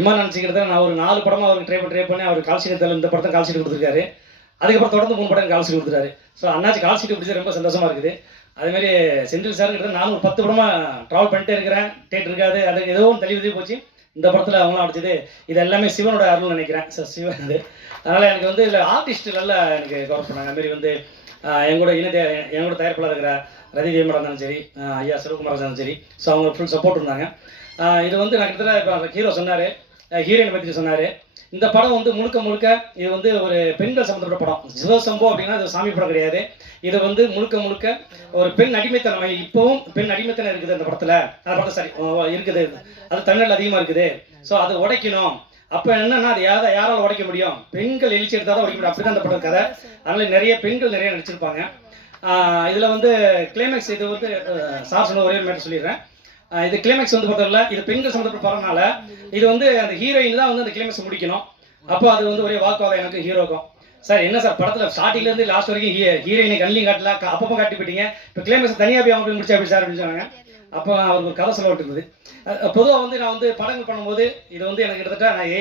இமான் நினச்சிக்கிறத நான் ஒரு 4 படமாக அவருக்கு ட்ரை பண்ணி அவர் கால் ஷீட் இந்த படத்தை கால் ஷீட் கொடுத்துருக்காரு. அதுக்கப்புறம் தொடர்ந்து 3 படம் கால் ஷீட் கொடுத்துட்டாரு. ஸோ அண்ணாச்சி கால் ஷீட் பிடிச்சது ரொம்ப சந்தோஷமாக இருக்குது. அதேமாதிரி செந்தில் சார் கிட்ட நானும் ஒரு 10 படமாக ட்ராவல் பண்ணிட்டே இருக்கிறேன். டேட் இருக்காது, அது ஏதோ ஒன்று தள்ளி போச்சு. இந்த படத்தில் அவங்களாம் அடிச்சது இது எல்லாமே சிவனோட அருள்னு நினைக்கிறேன். சார் சிவன் அது. அதனால் எனக்கு வந்து இதில் ஆர்டிஸ்ட் நல்லா எனக்கு கவர் பண்ணாங்க. அதுமாரி வந்து எங்களோட எங்களோட தயாரிப்பில் இருக்கிற ரதி வேமரா இருந்தாலும் சரி, ஐயா சிவகுமார் இருந்தாலும் சரி, ஸோ அவங்க ஃபுல் சப்போர்ட் இருந்தாங்க. இது வந்து நான் கிட்டத்தட்ட இப்போ ஹீரோ சொன்னார், ஹீரோயினை பற்றி சொன்னார். இந்த படம் வந்து முழுக்க இது வந்து ஒரு பெண்கள் சம்மந்தப்பட்ட படம். சிவசம்போ அப்படின்னா அது சாமி படம் கிடையாது. இது வந்து முழுக்க ஒரு பெண் அடிமைத்தனம். இப்போவும் பெண் அடிமைத்தனம் இருக்குது அந்த படத்தில். அந்த படத்தில் சரி இருக்குது, அது தமிழ்நாட்டில் அதிகமாக இருக்குது. ஸோ அதை உடைக்கணும். அப்போ என்னன்னா அது யாரால் உடைக்க முடியும்? பெண்கள் எழுச்சி எடுத்தால் தான் உடைக்க முடியும். அப்படி தான் அந்த படம் கதை. அதனால நிறைய பெண்கள் நிறைய நடிச்சிருப்பாங்க. இதில் வந்து கிளைமேக்ஸ் இது வந்து சார் சொன்ன ஒரே மேட்டர் சொல்லிடுறேன். இது கிளைமேக்ஸ் வந்து பார்த்ததில்ல, இது பெண்கள் சம்மந்தப்பட்ட படம்னால இது வந்து அந்த ஹீரோயின் தான் வந்து அந்த கிளைமேக்ஸ் முடிக்கணும். அப்போ அது வந்து ஒரே வாக்குவாதம் எனக்கு ஹீரோக்கும். சார் என்ன சார் படத்தில் ஸ்டார்டிங்லேருந்து லாஸ்ட் வரைக்கும் ஹீரோயினை கண்ணிலையும் காட்டல, அப்பப்போ காட்டி போயிட்டீங்க, இப்போ கிளைமேக்ஸ் தனியாக போய் அவங்க போய் முடிச்சா அப்படி சார் அப்படின்னு சொன்னாங்க. அப்போ அவருக்கு ஒரு கதை சொல்ல விட்டுருந்தது. பொதுவாக வந்து நான் வந்து படங்கள் பண்ணும்போது இது வந்து எனக்கு கிட்டத்தட்ட நான்